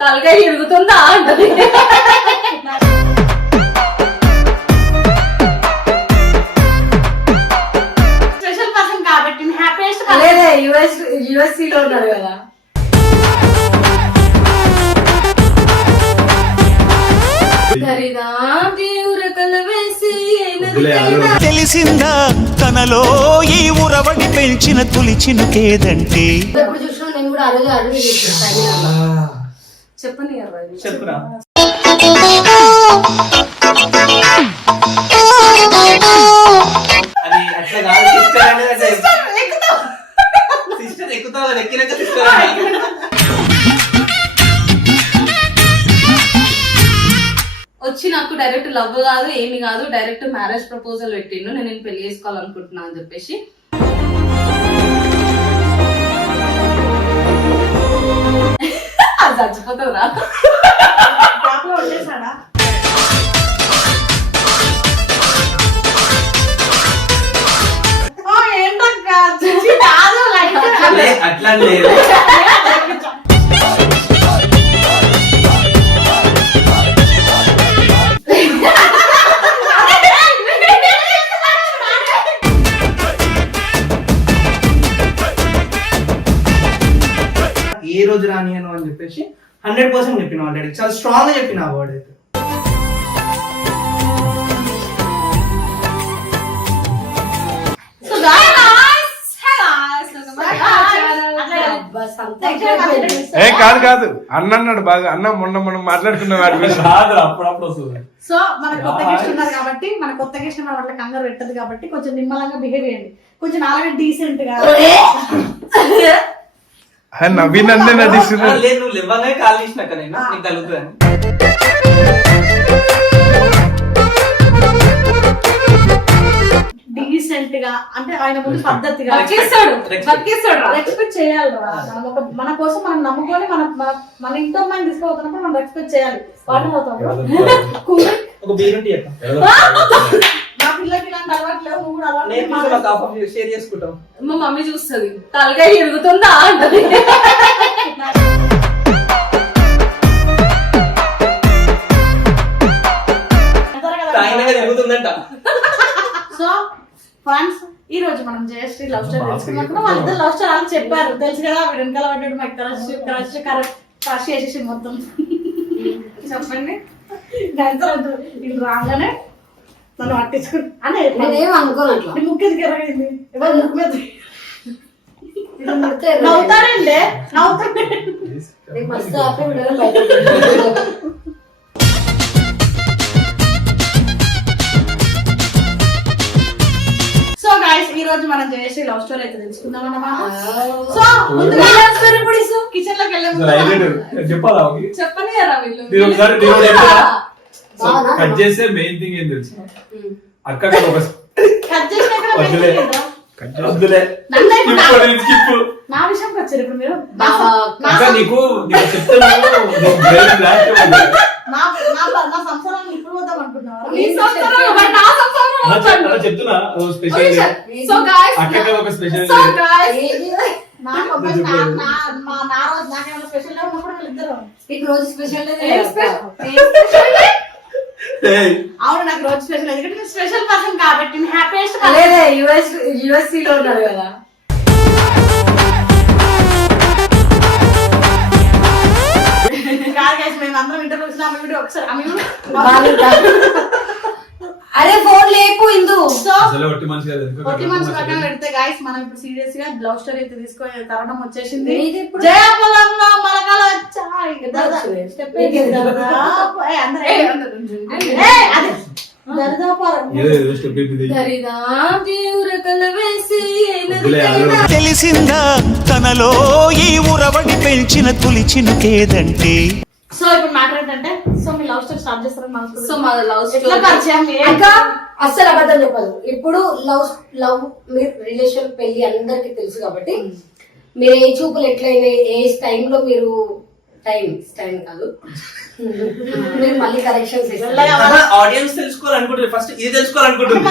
తలకాయ ఎరుగుతుందా అంటది. Special person కాబట్టి హ్యాపీయెస్ట్ యుఎస్సీ లో ఉన్నాడు కదా. తెలిసిందా తనలో ఈ ఉరవడి పెంచిన తులిచిన కేదంటే. ఎప్పుడు చూసినా నేను కూడా అడుగు చెప్పని చెప్పురా. అది అట్లా కాదు, సిస్టర్ ఎక్కుతావు ఎక్కినాక సిస్టర్. వచ్చి నాకు డైరెక్ట్ లవ్ కాదు ఏమి కాదు, డైరెక్ట్ మ్యారేజ్ ప్రపోజల్ పెట్టిండు, నేను పెళ్లి చేసుకోవాలనుకుంటున్నా అని చెప్పేసి. అది చచ్చిపోతుందా? అట్లా లేదు. ఏ రోజు రానియను అని చెప్పేసి 100% చెప్పిన ఆల్రెడీ, చాలా స్ట్రాంగ్ గా చెప్పిన ఆ వర్డ్ అయితే. కాదు అన్నాడు బాగా అన్న మొన్న మాట్లాడుకున్న వాడి గురించి అప్పుడప్పుడు వస్తుంది. సో మన కొత్త గెస్ట్ ఉన్నారు కాబట్టి, మన కొత్త గెస్ట్ మన వాళ్ళ కంగారు పెట్టదు కాబట్టి కొంచెం నిమ్మలంగా బిహేవ్ చేయండి, కొంచెం నాలుగు డీసెంట్ గా. నవీన్ అంటే నటిస్తున్నాడు. లేదు నువ్వు ఇవ్వగానే కాల్ చేసినాక నేను నీకు తగ్గుతుందని. డీసెంట్ గా అంటే ఆయన ముందు పద్ధతిగా రెస్పెక్ట్ చేయాలి. మన కోసం మనం నమ్ముకొని మన ఇంట్లో అమ్మాయిని తీసుకోబోతున్నప్పుడు మనం రెస్పెక్ట్ చేయాలి. వాటర్ అవుతాం ఒక బీరుంటి మా పిల్లలకి ఇలాంటి అలవాటు లేవు, నువ్వు కూడా అలవాటు షేర్ చేసుకుంటాం. మా మమ్మీ చూస్తుంది తలకాయ ఎరుగుతుందా అంటది. సో ఫ్రెండ్స్ ఈ రోజు మనం జయశ్రీ లవ్ స్టోరీ తెలుసుకున్నప్పుడు వాళ్ళిద్దరు లవ్ స్టోరీ అని చెప్పారు, తెలుసు కదా. వెనకాల పడ్డాడు మాకు క్రష్ చేసేసి మొత్తం చెప్పండి. వీళ్ళు రాగానే నన్ను పట్టించుకుని అని అనుకోనట్లు ముక్కు ఎరగైంది ఎవరు ముక్కు మీద నవ్వుతాడండి సో గైస్ ఈ రోజు మనం జయశ్రీ లవ్ స్టోరీ అయితే తెలుసుకుందాం అన్నమాట. సో ముందుగా కిచెన్ లోకి వెళ్ళాము. చెప్పని కట్ చేస్తే మెయిన్ థింగ్ ఏం తెలుసు అక్క నా విషయంకి వచ్చారు ఇప్పుడు మీరు. నా సంసారాన్ని ఇప్పుడు వద్దాం అనుకుంటున్నారు. చెప్తున్నా అవును నాకు రోజు స్పెషల్, ఎందుకంటే స్పెషల్ పర్సన్ కాబట్టి హ్యాపీయెస్ట్. యుఎస్సీ లో ఉన్నాడు కదా. మేము అందరం ఇంటర్వ్యూ వచ్చిన ఒకసారి అరే ఫోన్ లేపు ఇందు. సో ఒట్టి మనిషి పక్కన పెడితే గాయస్ మనం ఇప్పుడు సీరియస్ గా లవ్ స్టోరీ అయితే తీసుకునే తరుణం వచ్చేసింది. జయపదంలో మొలకలు వచ్చాయి. తెలిసిందా తనలో ఈ ఉరవడి పెంచిన తులిచిన కేదంటే. సో ఇప్పుడు మ్యాటర్ ఏంటంటే, సో మీ లవ్ స్టోరీ స్టార్ట్ చేస్తారని. సో మా లవ్ ఎట్లా పరిచయం అస్సలు అబద్ధం చెప్పదు. ఇప్పుడు లవ్ మీరు రిలేషన్ పెళ్లి అందరికి తెలుసు కాబట్టి మీరు ఏ చూపులు ఎట్లయినా ఏ టైంలో మీరు టైం కాదు మీరు మళ్ళీ కరెక్షన్స్ ఆడియన్స్ తెలుసుకోవాలనుకుంటారు, ఫస్ట్ ఇది తెలుసుకోవాలనుకుంటున్నారు.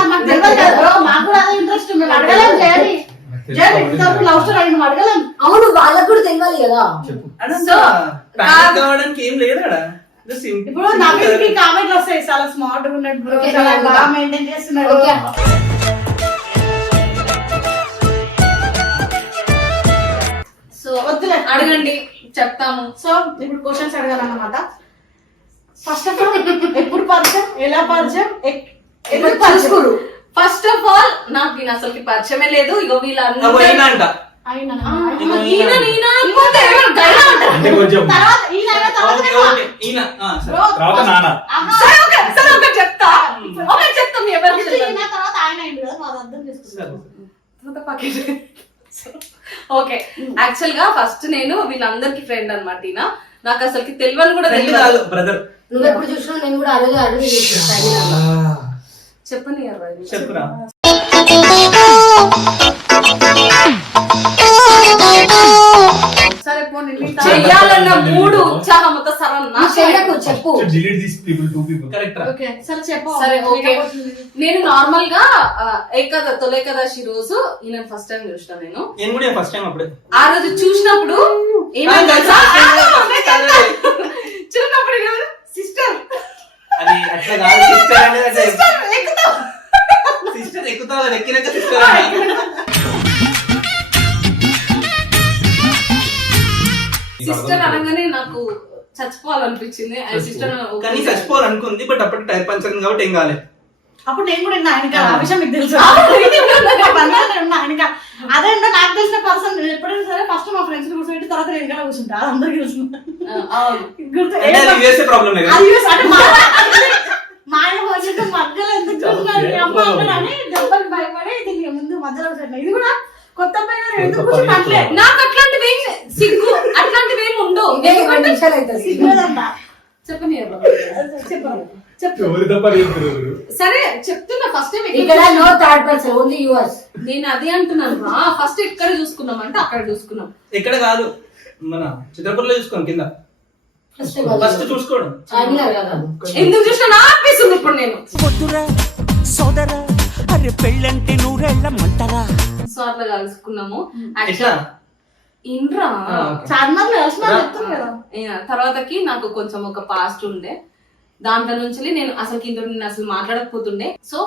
లవ్ స్టోరీ అడిగిన అడగలేం. అవును వాళ్ళకు కూడా తెలియాలి కదా. కావడానికి ఏం లేదు అక్కడ. ఇప్పుడు నవీన్కి కామెంట్లు వస్తాయి, చాలా స్మార్ట్ గా ఉన్నాడు బ్రో, Okay, చాలా నేను బాగా మెయింటైన్ చేస్తున్నాడు. Okay. సో అడగండి చెప్తాము. సో ఇప్పుడు క్వశ్చన్స్ అడగాలన్నమాట. ఫస్ట్ ఆఫ్ ఆల్ ఎప్పుడు పరిచయం, ఎలా పరిచయం, ఎప్పుడు పరిచయం? ఫస్ట్ ఆఫ్ ఆల్ నాకు ఈయన అసలు పరిచయమే లేదు. ఇగో వీళ్ళందరూ అంట అయినా అంటే కొంచెం తర్వాత ఈయన అయిన తర్వాత ఈయన బ్రో, తర్వాత నాన్న. చెప్తాం ఎవరికి first ఈయన తర్వాత ఆయన అయింది కదా, మాది అర్థం చేసుకుంటాం. ఓకే. యాక్చువల్ గా ఫస్ట్ నేను వీళ్ళందరికి ఫ్రెండ్ అన్నమాట. ఈయన నాకు అసలుకి తెలియని కూడా కాదు తెలియదు. బ్రదర్. నువ్వు ఎప్పుడు చూసినా నేను కూడా అడుగు అడుగు చెప్పని చెప్పురా. సరే పోనీ చెయ్యాలన్న మూడు ఉత్సాహంతో సరే నా చెయ్యకు చెప్పు. delete these people, 2 people. Correct రా. ఓకే సరే చెప్పు. సరే ఓకే. నేను నార్మల్ గా తొలేకాదశి రోజు ఈయన ఫస్ట్ టైం చూసిన. నేను కూడా ఫస్ట్ టైం అప్పుడే ఆ రోజు చూసినప్పుడు ఏమైంది తెలుసా? చూసినప్పుడు సిస్టర్ అది అట్లా కాదు. సిస్టర్ అనేది సిస్టర్ ఎక్కుతా ఎక్కినాక సిస్టర్ సిస్టర్ అనగానే నాకు చచ్చిపోవాలనిపించింది. సిస్టర్ కానీ చచ్చిపోవాలనుకుంది, బట్ అప్పటికి టైర్ పంచర్ కాబట్టి ఏం కాలేదు. అప్పుడు నేను కూడా విన్నా ఆయనకి ఆ విషయం మీకు తెలుసు. అదేంటో నాకు తెలిసిన పర్సన్ ఎప్పుడైనా సరే ఫస్ట్ మా ఫ్రెండ్స్ కూర్చోబెట్టి తర్వాత నేను కూడా కూర్చుంటా, అందరికి తెలుసు. అంటే అది యూఎస్ఏ ప్రాబ్లం లేదు. మా ఆయన వచ్చి మధ్యలో ఎందుకు చూస్తున్నాడు అని దెబ్బకి భయపడి దీనికి ముందు మధ్యలో కూర్చుంటా. ఇది కూడా కొత్త పైన ఎందుకు కూర్చుంటే నాకు అట్లాంటివి సిగ్గు అట్లాంటివి ఏమి ఉండవు. 2 నిమిషాలు అవుతుంది. చెప్పని ఎవరి తప్ప చెప్తున్నారు. సరే చెప్తున్నా. ఫస్ట్ ఇక్కడ no third person, only yours. నేను అదే అంటున్నాను. ఫస్ట్ ఎక్కడ చూసుకున్నాం అంటే అక్కడ చూసుకున్నాం. ఎక్కడ కాదు, మన చిత్రపూర్లో చూసుకోండి. కింద ఫస్ట్ చూసుకోవడం ఎందుకు చూసినా నా అనిపిస్తుంది ఇప్పుడు. నేను వద్దురా సోదరా, అరే పెళ్ళంటే నూరెళ్ళమంటారా. సో అట్లా కలుసుకున్నాము. ఎట్లా ఇంద్రా చార్మర్లు కలిసిన కదా. తర్వాతకి నాకు కొంచెం ఒక పాస్ట్ ఉండే. దాంట్లో నుంచి నేను అసలు నేను అసలు మాట్లాడకపోతుండే. సో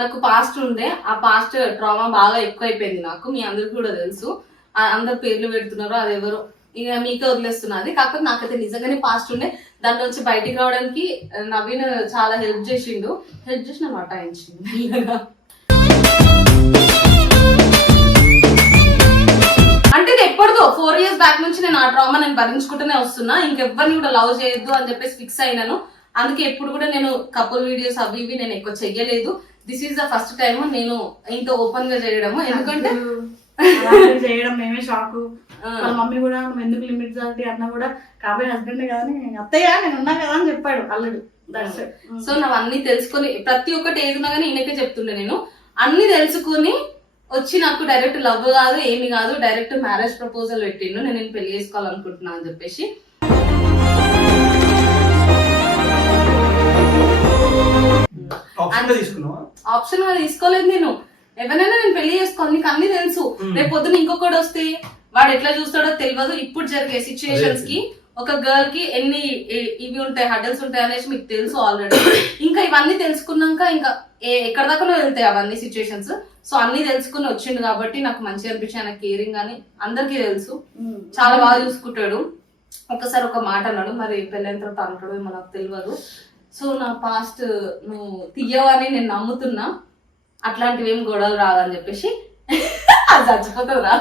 నాకు పాస్ట్ ఉండే. ఆ పాస్ట్ ట్రామా బాగా ఎక్కువ అయిపోయింది నాకు. మీ అందరికి కూడా తెలుసు. అందరు పేర్లు పెడుతున్నారు, అది ఎవరు ఇక మీకే వదిలేస్తున్నది. కాకపోతే నాకైతే నిజంగానే పాస్ట్ ఉండే. దాంట్లో నుంచి బయటికి రావడానికి నవీన్ చాలా హెల్ప్ చేసిండు. హెల్ప్ చేసిన మటాయించిండు మెల్లగా. అంటే ఇది ఎప్పటిదో 4 years బ్యాక్ నుంచి నేను ఆ ట్రామా నేను భరించుకుంటూనే వస్తున్నా. ఇంకెవ్వరిని కూడా లవ్ చేయొద్దు అని చెప్పేసి ఫిక్స్ అయినాను. అందుకే ఎప్పుడు కూడా నేను కపుల్ వీడియోస్ అవి ఇవి నేను ఎక్కువ చెయ్యలేదు. This is the first time నేను ఇంత ఓపెన్ గా చేయడము. ఎందుకంటే చేయడం మేమే షాక్. వాళ్ళ మమ్మీ కూడా నువ్వు ఎందుకు లిమిట్ దాటి అన్న కూడా కాబోయే హస్బెండ్ కానీ అత్తయ్య నేను ఉన్నా కదా అని చెప్పాడు అల్లుడు. సో నాకు అన్ని తెలుసుకొని ప్రతి ఒక్కటి ఏదున్నా కానీ ఈయనకే చెప్తుండే. నేను అన్ని తెలుసుకుని వచ్చి నాకు డైరెక్ట్ లవ్ కాదు ఏమి కాదు, డైరెక్ట్ మ్యారేజ్ ప్రపోజల్ పెట్టిండు. నేను పెళ్లి చేసుకోవాలనుకుంటున్నా అని చెప్పేసి. ఆప్షన్ గా తీసుకోలేదు నేను. ఎవరైనా నేను పెళ్లి చేసుకోవాలి, నీకు అన్ని తెలుసు. రేపు పొద్దున ఇంకొకటి వస్తే వాడు ఎట్లా చూస్తాడో తెలియదు. ఇప్పుడు జరిగే సిచ్యుయేషన్స్ కి ఒక గర్ల్ కి ఎన్ని ఇవి ఉంటాయి, హడల్స్ ఉంటాయి అనేసి మీకు తెలుసు ఆల్రెడీ. ఇంకా ఇవన్నీ తెలుసుకున్నాక ఇంకా ఎక్కడ దాకా వెళ్తాయి అవన్నీ సిచ్యుయేషన్స్. సో అన్ని తెలుసుకుని వచ్చిండు కాబట్టి నాకు మంచిగా అనిపించింది. ఆయన కేరింగ్ అని అందరికీ తెలుసు. చాలా బాగా చూసుకుంటాడు. ఒకసారి ఒక మాట అన్నాడు, మరి పెళ్ళైన తర్వాత అంటాడు మనకు తెలియదు. సో నా పాస్ట్ నువ్వు తీయవని నేను నమ్ముతున్నా. అట్లాంటివి ఏం గొడవలు రాదని చెప్పేసి అది చచ్చిపోతుంది రా.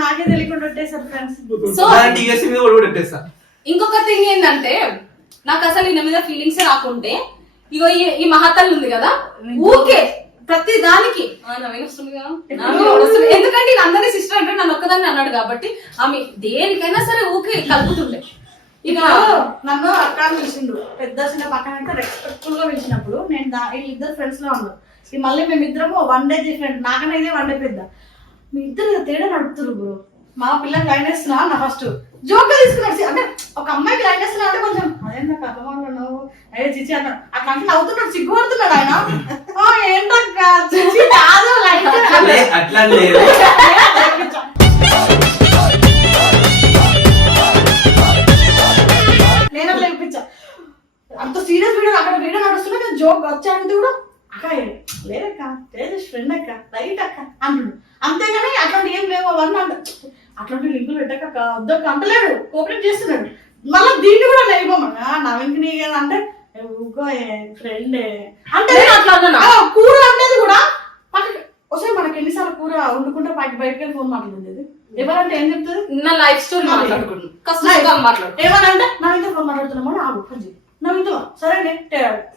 నాకే తెలియకుండా ఫ్రెండ్స్. సో ఇంకొక థింగ్ ఏంటంటే నాకు అసలు ఈయన మీద ఫీలింగ్స్ రాకుంటే ఇగో ఈ మహాతల్లి ఉంది కదా, ఊకే ప్రతి దానికి ఎందుకంటే అందరి సిస్టర్ అంటే నన్ను ఒక్కదాన్ని అన్నాడు కాబట్టి ఆమె దేనికైనా సరే ఊకే కలుపుతుండే. ఇక నన్ను అక్క పిలిచిండు, పెద్ద చిన్న పక్కన అయితే రెస్పెక్ట్ఫుల్ గా పిలిచినప్పుడు నేను వీళ్ళిద్దరు ఫ్రెండ్స్ లో ఉన్నాం. మళ్ళీ మేమిద్దరము 1 day డిఫరెంట్. నాకన్నా ఇదే 1 day పెద్ద. మీ ఇద్దరు తేడా నడుపుతురు బ్రో. మా పిల్లకి లైన్ వేస్తున్నా నా ఫస్ట్ జోక్ తీసుకున్నాడు అంటే ఒక అమ్మాయికి లైన్ వేస్తున్నా అంటే కొంచెం అదేందా కథమాలు నువ్వు అయ్యే చిచ్చి అన్నాడు అట్లా అంటే నవ్వుతున్నాడు సిగ్గుపడుతున్నాడు ఆయన ఏంటక్క చిచ్చి కాదు లైన్ అట్లా లేదు. నేను అట్లా ఇప్పించా అంత సీరియస్ వీడియో అక్కడ వీడియో నడుస్తున్నా నేను జోక్ వచ్చానంటే కూడా అక్క లేదక్క తేజస్ ఫ్రెండ్ అక్క రైట్ అక్క అంటుడు అంతేగాని అట్లాంటి ఏం లేవు అవన్నీ అంట అట్లాంటి లింకులు పెట్టాక వద్దక్క అంటలేడు కోఆపరేట్ చేస్తున్నాడు మళ్ళీ దీన్ని కూడా లేవమ్మా నవీన్కి నీ అంటే ఊకో ఫ్రెండ్ అంటే కూర అనేది కూడా ఒకసారి మనకి ఎన్నిసార్లు కూర వండుకుంటే బయటకు వెళ్ళి ఫోన్ మాట్లాడేది ఎవరంటే ఏం చెప్తుంది నా లైఫ్ స్టోరీ మాట్లాడుకుంటున్నాను ఏమనంటే నవీన్తో ఫోన్ మాట్లాడుతున్నామని ఆగు పని నవ్వుతో సరే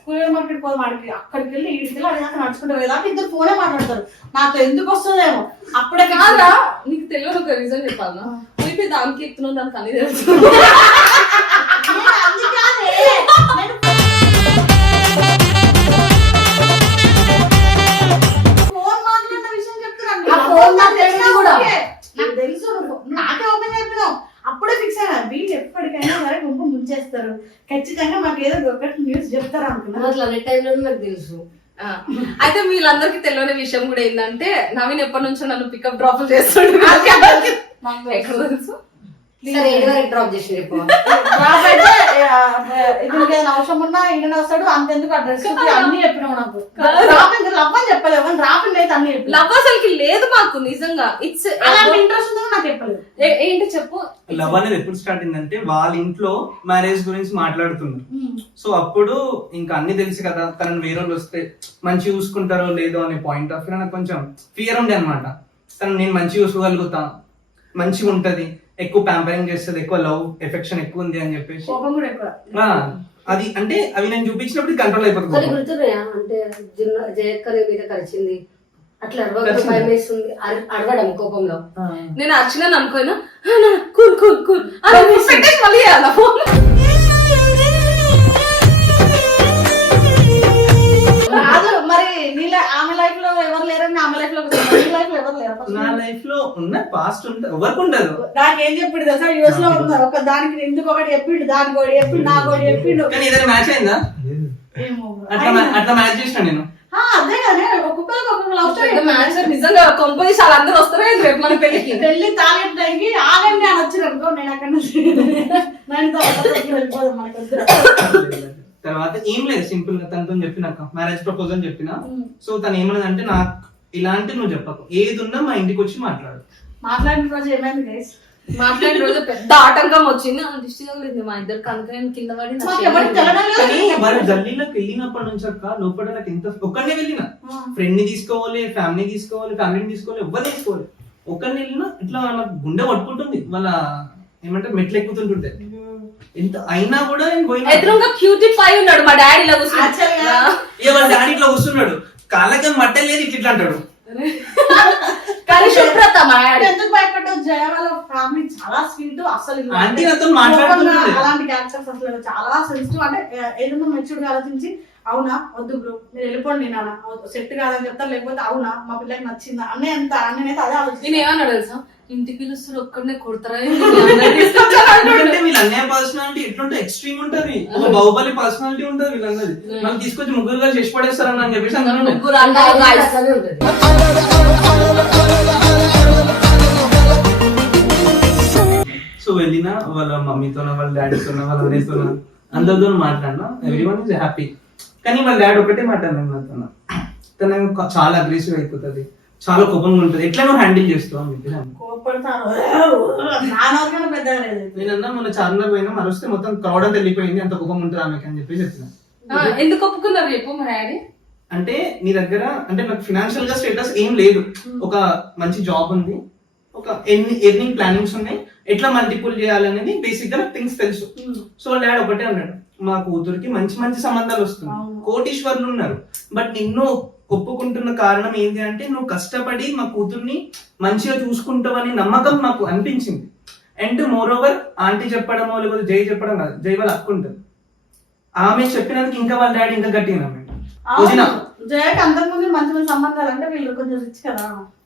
కూరగాయల మార్కెట్ పోదాం ఆడికి అక్కడికి వెళ్ళి ఈడికి వెళ్ళి అడిగాక నడుచుకుంటే వెళ్ళాక ఇద్దరు ఫోనే మాట్లాడతారు నాతో ఎందుకు వస్తుందేమో అప్పుడే కాదా నీకు తెలియదు ఒక రీజన్ చెప్పాలా పోయి దానికి ఎత్తున్నావు దానికి అన్ని తెలుసు ఫోన్ మాట్లాడిన విషయం చెప్తున్నాను నాకు తెలుసు నాకే ఓపెన్ చెప్పినావు అప్పుడే ఫిక్స్ అయినా వీళ్ళు ఎప్పటికైనా సరే గుంపు ముంచేస్తారు ఖచ్చితంగా మాకు ఏదో ఒకటి న్యూస్ చెప్తారు అనుకున్నాను అట్లా అనే టైంలో నాకు తెలుసు. అయితే వీళ్ళందరికీ తెలియని విషయం కూడా ఏంటంటే నవీన్ ఎప్పటి నుంచో నన్ను పికప్ డ్రాప్ చేస్తాడు ఎక్కడ తెలుసు సరే ఏడు వరకు డ్రాప్ చేసి చెప్పు. డ్రాప్ అయితే ఇతనికి ఏదైనా అవసరం ఉన్నా ఇండియన్ వస్తాడు అంతెందుకు అడ్రస్ అన్ని చెప్పినావు నాకు డ్రాపింగ్ లవ్ అని చెప్పలేవు డ్రాపింగ్ అయితే అన్ని చెప్పి లవ్ అసలుకి లేదు మాకు నిజంగా ఇట్స్ అలాంటి ఇంట్రెస్ట్ ఉందో నాకు చెప్పలేదు ఏంటి చెప్పు. లవ్ అనేది ఎప్పుడు స్టార్ట్ అయిందంటే వాళ్ళ ఇంట్లో మ్యారేజ్ గురించి మాట్లాడుతున్నారు. సో అప్పుడు ఇంకా అన్ని తెలుసు కదా తనని వేరే వాళ్ళు వస్తే మంచి చూసుకుంటారో లేదో అనే పాయింట్ ఆఫ్ వ్యూ నాకు కొంచెం ఫియర్ ఉండే అనమాట. తను నేను మంచి చూసుకోగలుగుతా మంచిగా ఉంటది ఎక్కువ ప్యాంపరింగ్ చేస్తుంది ఎక్కువ లవ్ ఎఫెక్షన్ ఎక్కువ ఉంది అని చెప్పేసి కోపం కూడా ఎక్కువ అది అంటే అవి నేను చూపించినప్పుడు కంట్రోల్ కానీ అయిపోతుంది. గుర్తున్నాయా అంటే జయక్కర్ మీద కలిసింది అట్లా భయం వేస్తుంది అడగడం కోపంలో నేను అర్చన అనుకోయినా కూల్ కూల్ కూల్ మళ్ళీ ఫోన్ కాదు మరి నీళ్ళ ఆమె లైఫ్ లో ఎవరు లేరని ఆమె లైఫ్ లో లైఫ్ లో ఎవరు లేరు నా లైఫ్ లో ఉన్న పాస్ట్ ఉంటుంది ఎవరికి ఉండదు. దానికి ఏం చెప్పిండు తెలుసా యూఎస్ లో ఉన్నారు ఒక దానికి ఎందుకు ఒకటి చెప్పిండు దానికి ఒకటి చెప్పిండు నాకు ఒకటి చెప్పిండు కానీ ఏదైనా మ్యాచ్ అయిందా ఏమో అట్లా మ్యాచ్ చేసిన నేను అదే కదా ఒక్కొక్కరికి ఒక్కొక్క లవ్ స్టోరీ నిజంగా కొంపదీసి వాళ్ళందరూ వస్తారే రేపు మన పెళ్లికి పెళ్లి తాగేట టైంకి ఆగండి అని వచ్చారు అనుకో నేను అక్కడ నుంచి వెళ్ళిపోదాం మనకి వద్దు తర్వాత ఏం లేదు సింపుల్ గా తనతో చెప్పినాక మ్యారేజ్ ప్రపోజల్ చెప్పిన. సో తను ఏమన్నదంటే నాకు ఇలాంటి నువ్వు చెప్పకు ఏది ఉన్నా మా ఇంటికి వచ్చి మాట్లాడు. మాట్లాడిన రోజు ఏమైంది గైస్ మాట్లాడిన రోజు పెద్ద ఆటంకం వచ్చింది దిష్టి తగిలింది మా ఇద్దరు కనుక కింద పడి కానీ వాళ్ళు గల్లీలోకి వెళ్ళినప్పటి నుంచి అక్క లోపల నాకు ఎంత ఒక్కడే వెళ్ళిన ఫ్రెండ్ ని తీసుకోవాలి ఫ్యామిలీ తీసుకోవాలి ఫ్యామిలీని తీసుకోవాలి ఎవరు తీసుకోవాలి ఒక్కరిని వెళ్ళినా ఇట్లా నాకు గుండె పట్టుకుంటుంది వాళ్ళ ఏమంటే మెట్లు ఎక్కుతుంటుంటే ఎంత అయినా కూడా నేను పోయినా ఎదురుగా క్యూటీ పై ఉన్నాడు మా డాడీ ఇలా వాళ్ళ డాడీ ఇట్లా కూర్చున్నాడు కాళ్ళకి మట్టే లేదు ఇట్లా అంటాడు. కానీ శుభ్రత మా డాడీ ఎందుకు భయపడ్డావు జయ వాళ్ళ ఫ్యామిలీ చాలా స్వీట్ అసలు ఆంటీ నాతో మాట్లాడుతున్నాడు అలాంటి క్యారెక్టర్స్ అసలు చాలా సెన్సిటివ్ అంటే ఏదైనా మెచ్యూర్ గా ఆలోచించి అవునా వద్దు బ్రో మీరు వెళ్ళిపోండి నాన్న సెట్ కాదని చెప్తారు లేకపోతే అవునా మా పిల్లకి నచ్చిందా అన్నీ ఎంత అన్నైతే అదే ఆలోచన. నేను ఏమన్నాడు తెలుసా ఇంటికి పిలుస్తారు ఒక్కడనే కొడతారా ఎందుకంటే వీళ్ళ అన్నయ్య పర్సనాలిటీ ఎట్లుంటే ఎక్స్ట్రీమ్ ఉంటది ఒక బాహుబలి పర్సనాలిటీ ఉంటది వీళ్ళన్నది మనం తీసుకొచ్చి ముగ్గురుగా చేసి పడేస్తారని అని చెప్పేసి అందరూ ముగ్గురు అన్నారు అట్లానే ఉంటది. సో వెళ్ళినా వాళ్ళ మమ్మీతో వాళ్ళ డాడీతో వాళ్ళ అన్నయ్యతో అందరితో మాట్లాడినా ఎవ్రీవన్ ఇస్ హ్యాపీ. కానీ వాళ్ళ డాడీ ఒకటే మాట్లాడినాను నాతో తన చాలా అగ్రెసివ్ అయిపోతుంది చాలా కోపంగా ఉంటుంది ఎట్లా నువ్వు హ్యాండిల్ చేస్తావు అని చెప్పేసి నేనన్నా మొన్న చార్మినార్ పోయినా మరొస్తే మొత్తం క్రౌడ్ అంతా వెళ్ళిపోయింది అంత కోపం ఉంటుంది ఆమెకి అని చెప్పి చెప్పిన. ఎందుకు ఒప్పుకున్నారు చెప్పు మా డాడీ అంటే నీ దగ్గర అంటే నాకు ఫినాన్షియల్ గా స్టేటస్ ఏం లేదు ఒక మంచి జాబ్ ఉంది ఒక ఎర్నింగ్ ప్లానింగ్స్ ఉన్నాయి ఎట్లా మల్టిపుల్ చేయాలనేది బేసిక్ గా థింగ్స్ తెలుసు. సో వాళ్ళ డాడీ ఒకటే అన్నాడు మా కూతురికి మంచి మంచి సంబంధాలు వస్తున్నాయి కోటీశ్వర్లు ఉన్నారు బట్ నిన్ను ఒప్పుకుంటున్న కారణం ఏంటి అంటే నువ్వు కష్టపడి మా కూతుర్ని మంచిగా చూసుకుంటావని నమ్మకం మాకు అనిపించింది. అండ్ మోర్ ఓవర్ ఆంటీ చెప్పడం లేకపోతే జై చెప్పడం కాదు జై వాళ్ళ అక్క ఉంటుంది ఆమె చెప్పినందుకు ఇంకా వాళ్ళ డాడీ ఇంకా గట్టిగా నమ్మాడు. జయకి అందరి ముందు మంచి మంచి సంబంధాలు అంటే వీళ్ళు కొంచెం రిచ్ కదా,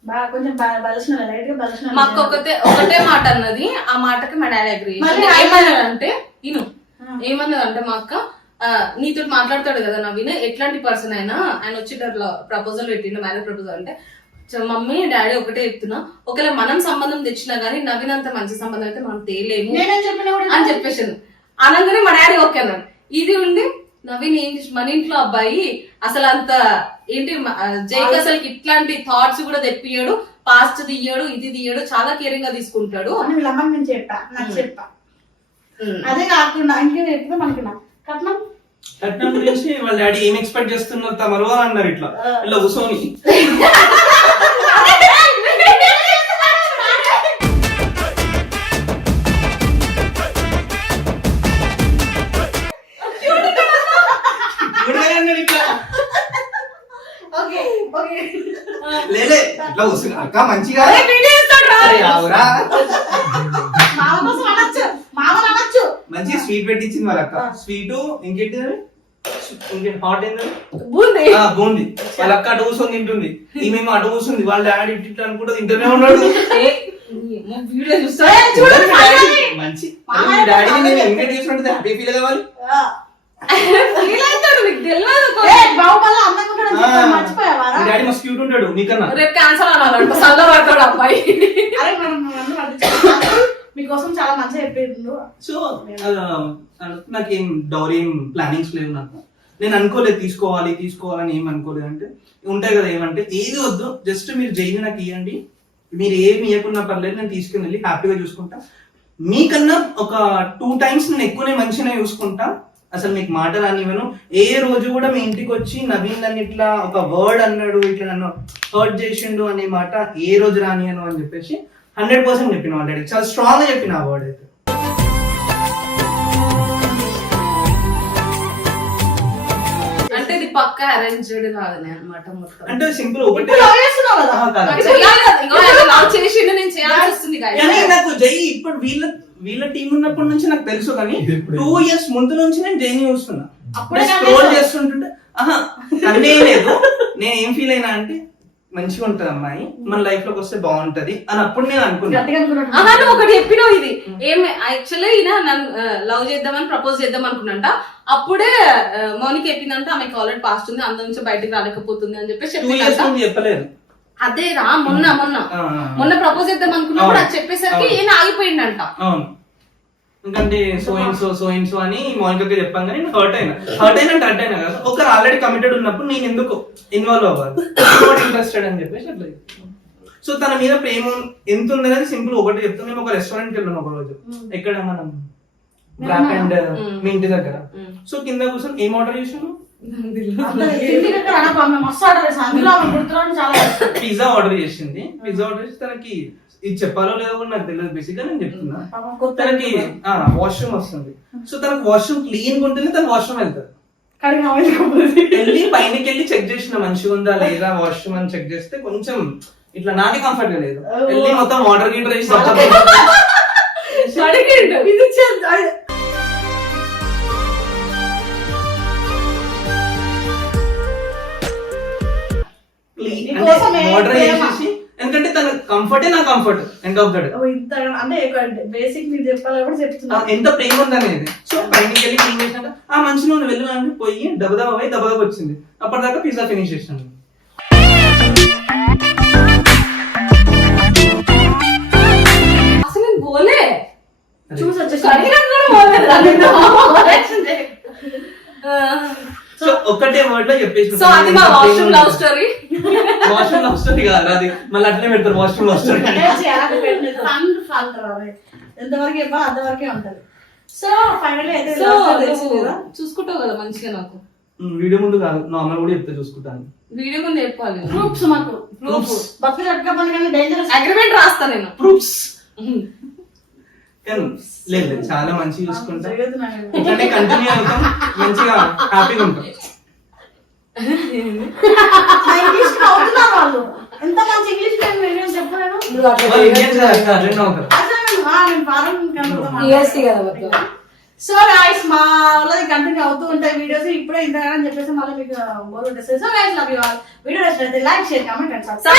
బాగా కొంచెం బలసిన లైట్ గా బలసిన. మాకు ఒకటే మాట అన్నది, ఆ మాటకి మా డాడీ అగ్రీ. మళ్ళీ ఏమన్నదంటే ఏమన్నదంటే మా అక్క, నీతో మాట్లాడతాడు కదా నవీన్, ఎట్లాంటి పర్సన్ అయినా ఆయన వచ్చి ప్రపోజల్ పెట్టిండు, మ్యారేజ్ ప్రపోజల్ అంటే మమ్మీ డాడీ ఒకటే చెప్తున్నా, ఒకవేళ మనం సంబంధం తెచ్చినా గానీ నవీన్ అంత మంచి సంబంధం అయితే మనం తేలేము అని చెప్పేసింది. అనగానే మా డాడీ ఓకే అన్నాడు. ఇది ఉండి నవీన్ ఏం చేసి మన ఇంట్లో అబ్బాయి అసలు అంత ఏంటి జైకి అసలు ఇట్లాంటి థాట్స్ కూడా తెప్పియడు, పాస్ట్ తీయడు, ఇది తీయడు, చాలా కేరింగ్ గా తీసుకుంటాడు అని వీళ్ళ అమ్మకి నేను చెప్పా, నాకు చెప్పా. అదే కాకుండా ఇంకేం చెప్తాం అనుకున్నా, కట్నం గురించి వాళ్ళ డాడీ ఏం ఎక్స్పెక్ట్ చేస్తున్నారు తమరు అని అన్నారు. ఇట్లా కూర్చొని లేలే ఇట్లా కూర్చుని అక్క మంచిగా మంచిగా స్వీట్ పెట్టించింది వాళ్ళ అక్క. స్వీట్ ఇంకేంటి హాట్ ఏంటది బూంది. వాళ్ళ అక్క అటు కూర్చొని తింటుంది, ఈమెమో అటు కూర్చుంది, వాళ్ళ డాడీ ఇట్లా అనుకుంటూ తింటూనే ఉన్నాడు. మంచి డాడీ నేను ఇన్వైట్ చేసినట్టు హ్యాపీ ఫీల్ కావాలి. డాడీ మస్తు క్యూట్ ఉంటాడు నీకన్నా. రేపు క్యాన్సర్ అనాలంట, సల్ల పడతాడు అబ్బాయి. మీకోసం చాలా మంచిగా చెప్పిండు. సో నాకేం డౌరీ ఏం ప్లానింగ్స్ లేవు. నేను అనుకోలేదు తీసుకోవాలని ఏం అనుకోలేదు. అంటే ఉంటాయి కదా ఏమంటే ఏది వద్దు, జస్ట్ మీరు జైలు నాకు ఇవ్వండి, మీరు ఏమి ఇవ్వకున్నా పర్లేదు, నేను తీసుకుని వెళ్ళి హ్యాపీగా చూసుకుంటా. మీకన్నా ఒక 2 times నేను ఎక్కువనే మంచిగా చూసుకుంటా. అసలు మీకు మాట రానివ్వను. ఏ రోజు కూడా మీ ఇంటికి వచ్చి నవీన్ నన్ను ఇట్లా ఒక వర్డ్ అన్నాడు, ఇట్లా నన్ను హర్ట్ చేసిండు అనే మాట ఏ రోజు రానియను అని చెప్పేసి 100% చెప్పిన ఆల్రెడీ. చాలా స్ట్రాంగ్ గా చెప్పిన ఆ వర్డ్ అయితే. అంటే ఇది పక్కా అరేంజ్డ్ కాదనే అన్నమాట మొత్తం. అంటే సింపుల్ ఒకటే చేసిండు, నేను చేయాల్సి వస్తుంది. నాకు జై ఇప్పుడు వీళ్ళ టీం ఉన్నప్పటి నుంచి నాకు తెలుసు, కానీ 2 years ముందు నుంచి నేను జైని చూస్తున్నా. అప్పుడే స్క్రోల్ చేస్తుంటుంటే అన్నీ లేదు. నేను ఏం ఫీల్ అయినా అంటే మంచిగా ఉంటది అమ్మాయి, మన లైఫ్ లోకి వస్తే బాగుంటది అని అప్పుడు నేను అనుకున్నాను. ఒకటి చెప్పినావు, ఇది ఏం యాక్చువల్లీ ఈయన నన్ను లవ్ చేద్దామని ప్రపోజ్ చేద్దాం అనుకున్నంట. అప్పుడే మౌనికి చెప్పిందంట ఆమెకి ఆల్రెడీ పాస్ట్ ఉంది, అందు నుంచి బయటకు రాలేకపోతుంది అని చెప్పేసి చెప్పలేదు. అదే రా మొన్న ప్రపోజ్ చేద్దాం అనుకున్నప్పుడు అది చెప్పేసరికి ఈయన ఆగిపోయిందంట. అవును, ఎందుకంటే సో అని మౌనికకి చెప్పాను, కానీ నేను హర్ట్ అయినా కదా. ఒకరు ఆల్రెడీ కమిటెడ్ ఉన్నప్పుడు నేను ఎందుకు ఇన్వాల్వ్ అవ్వాలి, ఇంట్రెస్టెడ్ అని చెప్పేసి అట్లా. సో తన మీద ప్రేమ ఎంత ఉందనేది సింపుల్ ఒకటి చెప్తాను. మేము ఒక రెస్టారెంట్ కి వెళ్ళాను ఒక రోజు, ఎక్కడ మనం బ్లాక్ అండ్ మీ ఇంటి దగ్గర. సో కింద కూర్చొని ఏం ఆర్డర్ చేసాను, పిజ్జా ఆర్డర్ చేసింది. పిజ్జా ఆర్డర్ చేసి తనకి ఇది చెప్పాలో లేదో కూడా నాకు తెలియదు, బేసిక్ గా నేను చెప్తున్నా. తనకి వాష్రూమ్ వస్తుంది. సో తనకు వాష్రూమ్ క్లీన్ గా ఉంటుంది, తన వాష్రూమ్ వెళ్తారు. వెళ్ళి పైనకి వెళ్ళి చెక్ చేసిన మంచిగా ఉందా లేదా వాష్రూమ్ అని చెక్ చేస్తే కొంచెం ఇట్లా నాకే కంఫర్ట్ గా లేదు. వెళ్ళి మొత్తం వాటర్ గీటర్ వేసి వాటర్ వేసేసి, ఎందుకంటే తన కంఫర్టే నా comfort end of the day. అంటే బేసిక్ మీరు చెప్పాలి కూడా చెప్తున్నా ఎంత ప్రేమ ఉందనేది. సో బయటికి వెళ్ళి క్లీన్ చేసినాక ఆ మనిషి నువ్వు వెళ్ళాలంటే పోయి దబదబా వచ్చింది. అప్పటిదాకా పిజ్జా ఫినిష్ చేసాను. అసలు నేను పోలే చూసి వచ్చేసి సో ఒక్కటే వర్డ్ లో చెప్పేసి. సో అది మా washroom love story. Washroom love story కాదు అది, మళ్ళీ అట్లే పెడతారు వాష్రూమ్ లవ్ స్టోరీ. ఎంతవరకు చెప్పాలి అంతవరకే ఉంటది. సో ఫైనల్లీ అయితే చూసుకుంటావు కదా మంచిగా. నాకు వీడియో ముందు కాదు, నార్మల్ కూడా చెప్తే చూసుకుంటాను. వీడియో ముందు చెప్పాలి. ప్రూఫ్స్ మాకు బస్సు కట్టుకోవాలి, డేంజరస్ అగ్రిమెంట్ రాస్తా నేను. ప్రూఫ్స్ లేదు, చాలా మంచిగా చూసుకుంటా. ఇట్లానే కంటిన్యూ అవుతాం, మంచిగా హ్యాపీగా ఉంటాం. వాళ్ళు ఎంత మంచి ఇంగ్లీష్ చెప్పలేను. సో గైస్ మా వాళ్ళది కంటిన్యూ అవుతూ ఉంటాయి వీడియోస్. ఇప్పుడే ఇంత అని చెప్పేసి మళ్ళీ మీకు బోర్ ఉంటుంది. So guys love you all. Video నచ్చినట్లయితే like share comment and subscribe.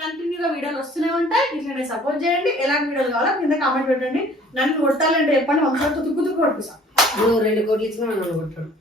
కంటిన్యూగా వీడియోలు వస్తూనే ఉంటాయి. ఇట్లనే సపోర్ట్ చేయండి. ఎలాంటి వీడియోలు కావాలో కింద కామెంట్ పెట్టండి. నన్ను కొట్టాలంటే చెప్పండి, ఒకసారి తుక్కు కొట్టిస్తాను. 2 కోట్లు ఇచ్చినా నన్ను కొట్టాడు.